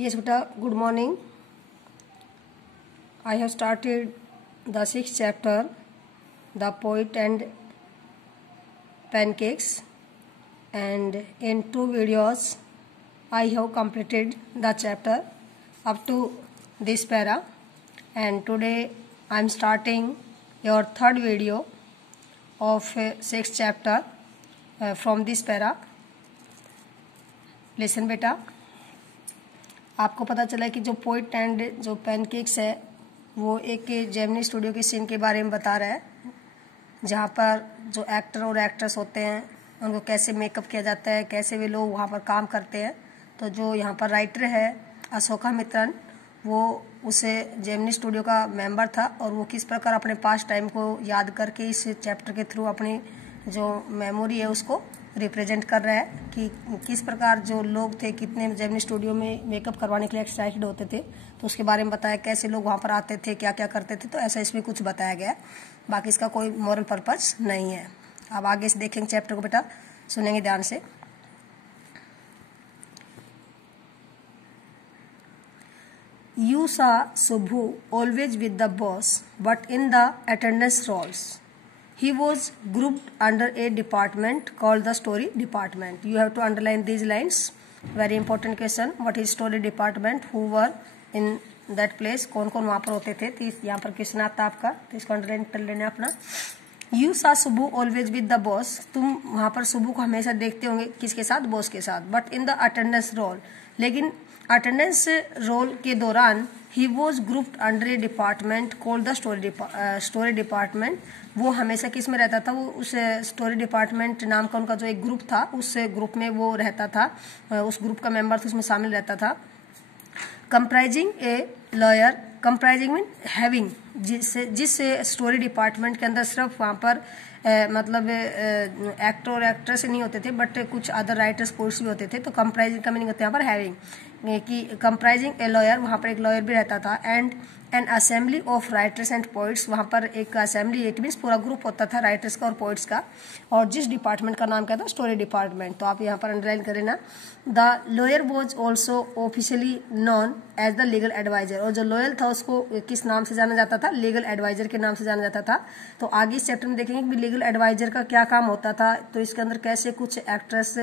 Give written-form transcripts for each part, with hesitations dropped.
Yes, beta, good morning. I have started the 6th chapter, The Poet and Pancakes, and in 2 videos I have completed the chapter up to this para, and today I am starting your 3rd video of 6th chapter from this para. Listen बेटा, आपको पता चला कि जो poet and जो pancakes है वो एक जेमिनी स्टूडियो की सीन के बारे में बता रहा है, जहाँ पर जो एक्टर और एक्ट्रेस होते हैं उनको कैसे मेकअप किया जाता है, कैसे वे लोग वहाँ पर काम करते हैं। तो जो यहाँ पर राइटर है अशोका मित्रन, वो उसे जेमिनी स्टूडियो का मेंबर था और वो किस प्रकार अपने पास्ट टाइम को याद करके इस चैप्टर के थ्रू अपनी जो मेमोरी है उसको रिप्रेजेंट कर रहा है कि किस प्रकार जो लोग थे, कितने जेमिनी स्टूडियो में मेकअप करवाने के लिए एक्साइटेड होते थे, तो उसके बारे में बताया, कैसे लोग वहाँ पर आते थे, क्या क्या करते थे। तो ऐसा इसमें कुछ बताया गया है, बाकी इसका कोई मॉरल पर्पस नहीं है। अब आगे से देखेंगे चैप्टर को बेटा, सुनेंगे ध्यान से। You saw Subhu always with the boss, but in the attendance roles. He was grouped under a department called the story department. You have to underline these lines. Very important question. What is story department? Who were in that place? कौन कौन वहाँ पर होते थे? तो यहाँ पर question आता है आपका, तो इसको अंडरलाइन कर लेना अपना। You saw Subhu always with the boss. तुम वहाँ पर सुबू को हमेशा देखते होंगे किसके साथ? बॉस के साथ। But in the attendance role, लेकिन अटेंडेंस रोल के दौरान he was grouped under A department called the story department. वो हमेशा किस में रहता था? वो उस स्टोरी डिपार्टमेंट नाम का उनका जो एक ग्रुप था, उस ग्रुप में वो रहता था, उस ग्रुप का मेंबर उसमें शामिल रहता था। Comprising a lawyer, comprising mean having, जिस स्टोरी डिपार्टमेंट के अंदर सिर्फ वहाँ पर मतलब एक्टर और एक्ट्रेस नहीं होते थे, बट कुछ अदर राइटर्स पोइट्स भी होते थे। तो कंप्राइजिंग का मीनिंग होता है यहाँ पर हैविंग, कि कंप्राइजिंग ए लॉयर, वहाँ पर एक लॉयर भी रहता था। And N assembly of writers and poets, वहाँ पर एक असेंबली, इट मीन्स पूरा ग्रुप होता था राइटर्स का और पोइट्स का। और जिस डिपार्टमेंट का नाम क्या था? Story department. तो आप यहाँ पर अंडरलाइन करें ना। The lawyer was also officially known as the legal adviser, और जो लॉयर था उसको किस नाम से जाना जाता था? लीगल एडवाइजर के नाम से जाना जाता था। तो आगे इस चैप्टर में देखेंगे कि लीगल एडवाइजर का क्या काम होता था, तो इसके अंदर कैसे कुछ एक्ट्रेस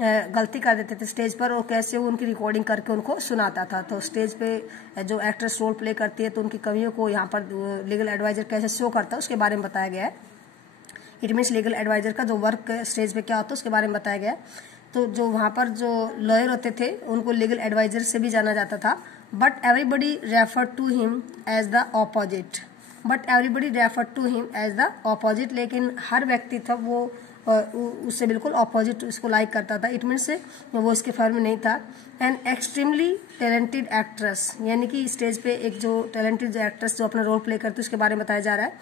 गलती कर देते थे स्टेज पर और कैसे वो उनकी रिकॉर्डिंग करके उनको सुनाता था। तो स्टेज पे जो एक्ट्रेस रोल प्ले करती है तो उनकी कमियों को यहाँ पर लीगल एडवाइजर कैसे शो करता है उसके बारे में बताया गया है। इट मीन्स लीगल एडवाइजर का जो वर्क स्टेज पे क्या होता है उसके बारे में बताया गया है। तो जो वहाँ पर जो लॉयर होते थे उनको लीगल एडवाइजर से भी जाना जाता था। But everybody refer to him as the opposite, लेकिन हर व्यक्ति था वो उससे बिल्कुल ऑपोजिट उसको लाइक करता था। इट मीन्स वो इसके फेवर में नहीं था। एन एक्सट्रीमली टैलेंटेड एक्ट्रेस, यानी कि स्टेज पे एक जो टैलेंटेड जो एक्ट्रेस जो अपना रोल प्ले करती है उसके बारे में बताया जा रहा है।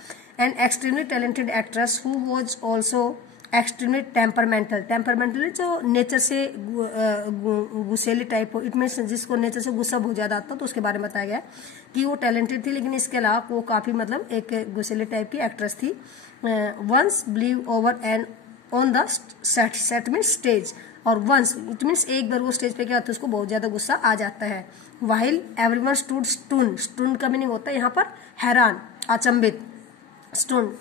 An extremely talented actress who was also extremely temperamental जो नेचर से गुस्सेली टाइप हो। इट मीन्स जिसको नेचर से गुस्सा बहुत ज्यादा आता, तो उसके बारे में बताया गया कि वो टैलेंटेड थी, लेकिन इसके अलावा वो काफी मतलब एक गुस्सेली टाइप की एक्ट्रेस थी। Once believe over and on the set means stage, और वंस इट मीन्स एक बार वो स्टेज पे क्या होता है उसको बहुत ज्यादा गुस्सा आ जाता है। वाइल एवरीवन स्टूड स्टून का मीनिंग होता है यहाँ पर हैरान, अचंभित, स्टून।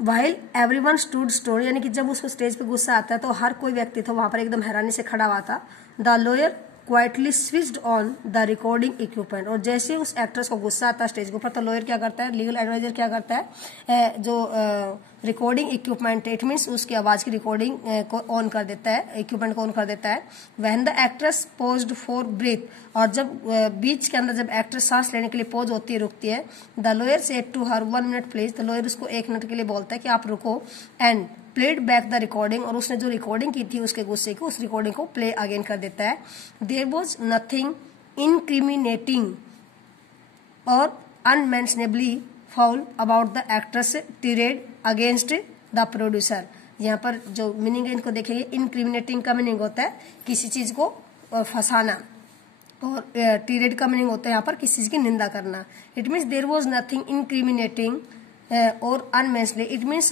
वाइल एवरीवन स्टूड स्टोन, यानी कि जब उसको स्टेज पे गुस्सा आता है तो हर कोई व्यक्ति था वहां पर एकदम हैरानी से खड़ा हुआ था। The lawyer quietly switched on the recording equipment, और जैसे उस एक्ट्रेस को गुस्सा आता है स्टेज के ऊपर तो लॉयर क्या करता है, लीगल एडवाइजर क्या करता है, जो रिकॉर्डिंग इक्विपमेंट, इट मीन्स उसकी आवाज की रिकॉर्डिंग को ऑन कर देता है, इक्विपमेंट को ऑन कर देता है। When the actress paused for breath, और जब बीच के अंदर जब एक्ट्रेस सांस लेने के लिए पोज होती है, रुकती है, the lawyer said to her 1 minute please, तो लॉयर उसको 1 मिनट के लिए बोलता है कि आप रुको। And played back the recording, और उसने जो रिकॉर्डिंग की थी उसके गुस्से को, उस रिकॉर्डिंग को प्ले अगेन कर देता है। There was nothing incriminating or unmentionably foul about the actress tirade against the producer. यहाँ पर जो मीनिंग है इनको देखेंगे। इनक्रिमिनेटिंग का मीनिंग होता है किसी चीज को फंसाना, और टीरेड का मीनिंग होता है यहाँ पर किसी चीज की निंदा करना। It means there was nothing incriminating और अनमेंशनली। इट मीन्स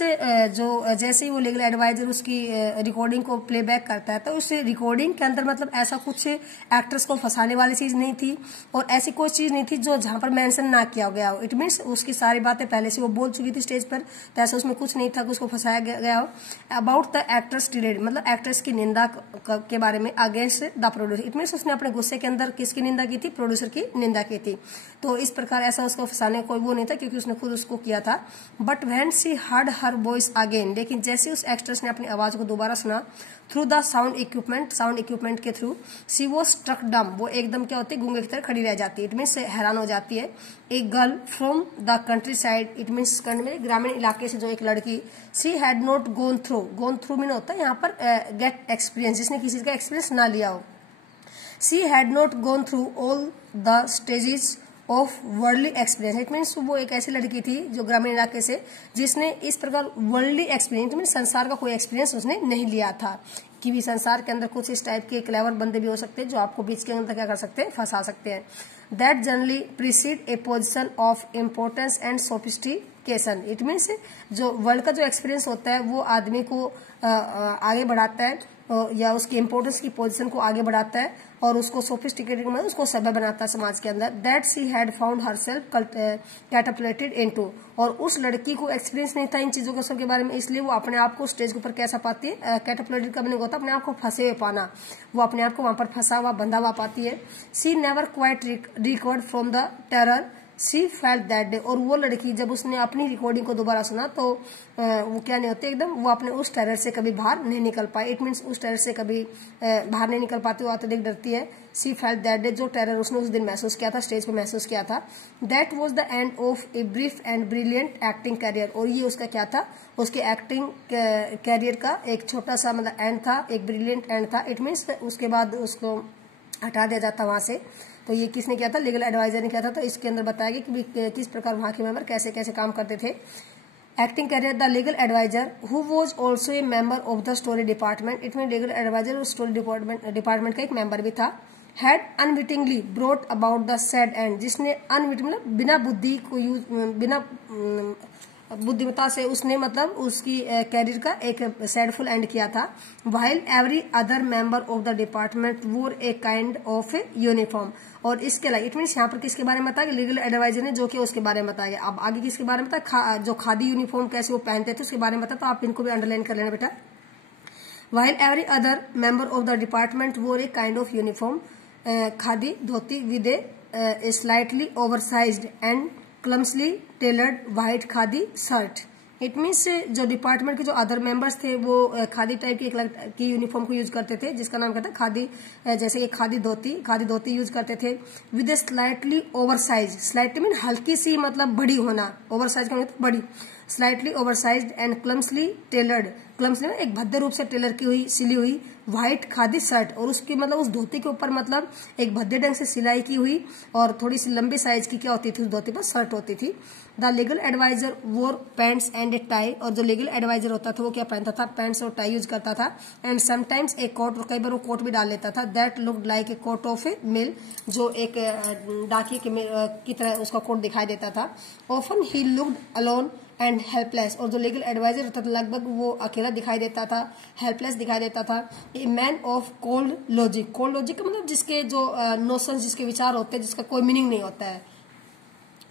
जो जैसे ही वो लीगल एडवाइजर उसकी रिकॉर्डिंग को प्लेबैक करता है तो उस रिकॉर्डिंग के अंदर मतलब ऐसा कुछ एक्टर्स को फंसाने वाली चीज नहीं थी और ऐसी कोई चीज नहीं थी जो जहां पर मेंशन ना किया गया हो। इट मीन्स उसकी सारी बातें पहले से वो बोल चुकी थी स्टेज पर, तो ऐसा उसमें कुछ नहीं था कि उसको फंसाया गया हो। अबाउट द एक्टर्स टिरेड, मतलब एक्टर्स की निंदा के बारे में, against the producer. It means उसने अपने गुस्से के अंदर किसकी निंदा की थी? प्रोड्यूसर की निंदा की थी। तो इस प्रकार ऐसा उसको फंसाने कोई वो नहीं था क्योंकि उसने खुद उसको किया था। But when she heard her voice again, लेकिन जैसे उस एक्ट्रेस ने अपनी आवाज को दोबारा सुना, थ्रू द साउंड इक्विपमेंट के थ्रू, शी वॉज स्ट्रक डम, वो एकदम क्या होती है? गूंगे की तरह खड़ी रह जाती है। इट मीन्स हैरान हो जाती है। एक girl from the countryside, it means ग्रामीण इलाके से जो एक लड़की, she had not gone through mean होता है यहाँ पर गेट एक्सपीरियंस, जिसने किसी का एक्सपीरियंस ना लिया हो। She had not gone through all the stages of worldly experience. It means वो एक ऐसी लड़की थी जो ग्रामीण इलाके से, जिसने इस प्रकार वर्ल्डली एक्सपीरियंस मीन संसार का कोई एक्सपीरियंस उसने नहीं लिया था कि भी संसार के अंदर कुछ इस टाइप के क्लेवर बंदे भी हो सकते हैं जो आपको बीच के अंदर क्या कर सकते हैं? फंसा सकते हैं। That generally preceded A position of importance and sophistication. It means जो वर्ल्ड का जो एक्सपीरियंस होता है वो आदमी को आगे बढ़ाता है या उसकी इम्पोर्टेंस की पोजीशन को आगे बढ़ाता है और उसको सोफिस्टिकेटेड मतलब उसको सभ्य बनाता है समाज के अंदर। That she had found herself catapulted into, और उस लड़की को एक्सपीरियंस नहीं था इन चीजों के सब के बारे में, इसलिए वो अपने आप को स्टेज के ऊपर कैसा पाती है? कैटअपलेटेड का मीनिंग होता है अपने आप को फंसे हुए पाना, वो अपने आप को वहां पर फंसा हुआ बंधा हुआ पाती है। She never quite recovered from the terror she felt that day, और वो लड़की जब उसने अपनी रिकॉर्डिंग को दोबारा सुना तो वो क्या नहीं होती एकदम, वो अपने उस टेरर से कभी बाहर नहीं निकल पाई। इट मीन्स उस टेरर से कभी बाहर नहीं निकल पाती, वो अत्यधिक डरती है। शी फेल्ट दैट डे, जो टेरर उसने उस दिन महसूस किया था, स्टेज पे महसूस किया था। That was the end of a brief and brilliant acting career, और ये उसका क्या था? उसके एक्टिंग कैरियर का एक छोटा सा मतलब एंड था, एक ब्रिलियंट एंड था। इट मीन्स उसके बाद उसको हटा दिया जाता वहां से। तो ये किसने किया था? लीगल एडवाइजर ने किया था। तो इसके अंदर बताया गया कि किस प्रकार वहां के मेंबर कैसे कैसे काम करते थे। Acting career, the legal adviser who was also a member of the story department. It mean legal adviser और स्टोरी डिपार्टमेंट का एक मेंबर भी था। Had unwittingly brought about the sad end, जिसने अनविटिंग मतलब बिना बुद्धि को यूज, बिना बुद्धिमत्ता से उसने मतलब उसकी कैरियर का एक सैडफुल एंड किया था। While every other member of the department wore a kind of a uniform, और इसके अलावा इट मीन यहाँ पर किसके बारे में बताया? लीगल एडवाइजर ने जो कि उसके बारे में बताया। अब आगे किसके बारे में बताया? जो खादी यूनिफॉर्म कैसे वो पहनते थे उसके बारे में बताया। तो आप इनको भी अंडरलाइन कर लेना बेटा। While every other member of the department wore a kind of uniform, khadi dhoti with a slightly oversized and clumsily tailored white khadi shirt. It means जो डिपार्टमेंट के जो अदर मेंबर्स थे वो खादी टाइप की एक की यूनिफॉर्म को यूज करते थे, जिसका नाम क्या था? खादी, जैसे कि खादी धोती यूज करते थे। With a slightly oversize, slightly mean हल्की सी मतलब बड़ी होना, ओवरसाइज का मतलब बड़ी, slightly oversized and clumsily tailored, क्लम्सली एक भद्दे रूप से टेलर की हुई सिली हुई व्हाइट खादी शर्ट, और उसकी मतलब उस धोती के ऊपर मतलब एक भद्दे ढंग से सिलाई की हुई और थोड़ी सी लंबी साइज की क्या होती थी? उस धोती पर शर्ट होती थी। द लीगल एडवाइजर वोर पैंट्स एंड ए टाई, और जो लीगल एडवाइजर होता था वो क्या पहनता था? पैंट्स और टाई यूज करता था। एंड समटाइम्स ए कोट, और कई बार वो कोट भी डाल लेता था। That looked like a coat of a mill, जो एक डाकिए की तरह उसका कोट दिखाई देता था। Often he looked alone and helpless, और जो लीगल एडवाइजर होता था लगभग वो अकेला दिखाई देता था, हेल्पलेस दिखाई देता था। A man of cold logic, cold logic का मतलब जिसके जो नोशंस, जिसके विचार होते हैं, जिसका कोई मीनिंग नहीं होता है,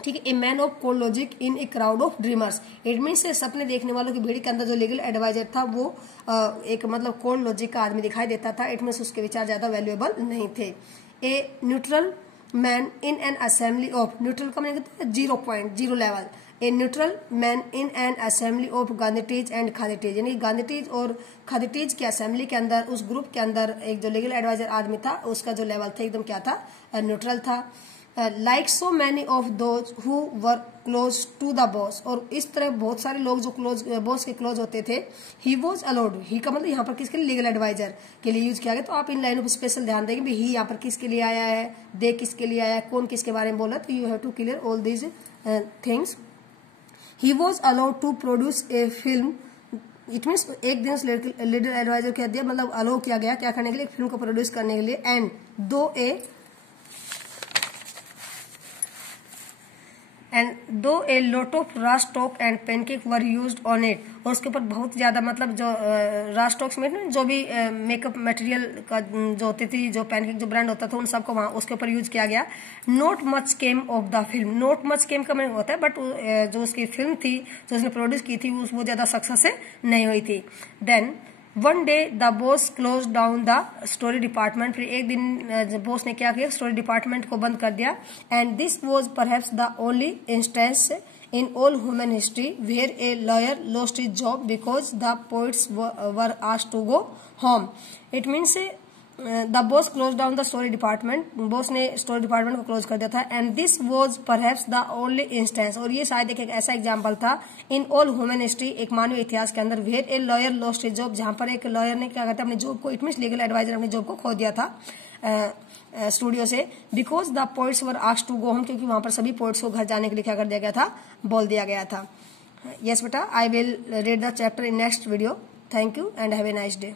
ठीक है। A man of cold logic in a crowd of dreamers, it means सपने देखने वालों की भीड़ के अंदर जो लीगल एडवाइजर था वो एक मतलब कोल्ड लॉजिक का आदमी दिखाई देता था। इट मीन्स उसके विचार ज्यादा वैल्यूएबल नहीं थे। A neutral man in an assembly of, neutral का मतलब zero point, zero level. A neutral man in an assembly of Gandhites and Khadites, यानी गांधीटीज और खादीटीज की असेंबली के अंदर, उस ग्रुप के अंदर एक जो लीगल एडवाइजर आदमी था उसका जो लेवल था एकदम क्या था? न्यूट्रल था। Like so many of those who were close to the boss, और इस तरह बहुत सारे लोग जो क्लोज बॉस के क्लोज होते थे। ही वॉज अलाउड, ही का मतलब यहाँ पर किसके लिए? लीगल एडवाइजर के लिए यूज किया गया। तो आप इन लाइनों पर स्पेशल ध्यान देंगे भी ही यहाँ पर किसके लिए आया है, दे किसके लिए आया है, कौन किसके बारे में बोला। तो you have to clear all these things. He was allowed to produce a film, it means एक दिन लीगल एडवाइजर क्या दिया मतलब अलाउ किया गया क्या करने के लिए? एक फिल्म को प्रोड्यूस करने के लिए। एंड दो ए एंड दो a lot of raw stock and pancake were used on it, और उसके ऊपर बहुत ज़्यादा मतलब जो रॉ स्टॉक्स में जो भी मेकअप मटेरियल का जो होती थी, जो पैनकेक जो ब्रांड होता था, उन सबको वहाँ उसके ऊपर यूज किया गया। Not much came of the film, not much came का मतलब होता है बट जो उसकी फिल्म थी जो उसने प्रोड्यूस की थी वो ज़्यादा सक्सेस नहीं हुई थी। Then one day the boss close down the story department, फिर एक दिन बॉस ने क्या किया, स्टोरी डिपार्टमेंट को बंद कर दिया। And this was perhaps the only instance in all human history where a lawyer lost his job because the poets were asked to go home. It means the boss closed down the story department, boss ने story department को close कर दिया था। and this was perhaps the only instance, और ये शायद एक ऐसा एग्जाम्पल था in all human history, एक मानवीय इतिहास के अंदर, where a lawyer lost his job, जहाँ पर एक लॉयर ने क्या करता अपनी जॉब को, इट मीन्स लीगल एडवाइजर अपनी जॉब को खो दिया था स्टूडियो से, because the poets were asked to go home, क्योंकि वहां पर सभी पोइट्स को घर जाने के लिए क्या कर दिया गया था, बोल दिया गया था। यस बेटा, I will read the chapter in next video. Thank you and have a nice day.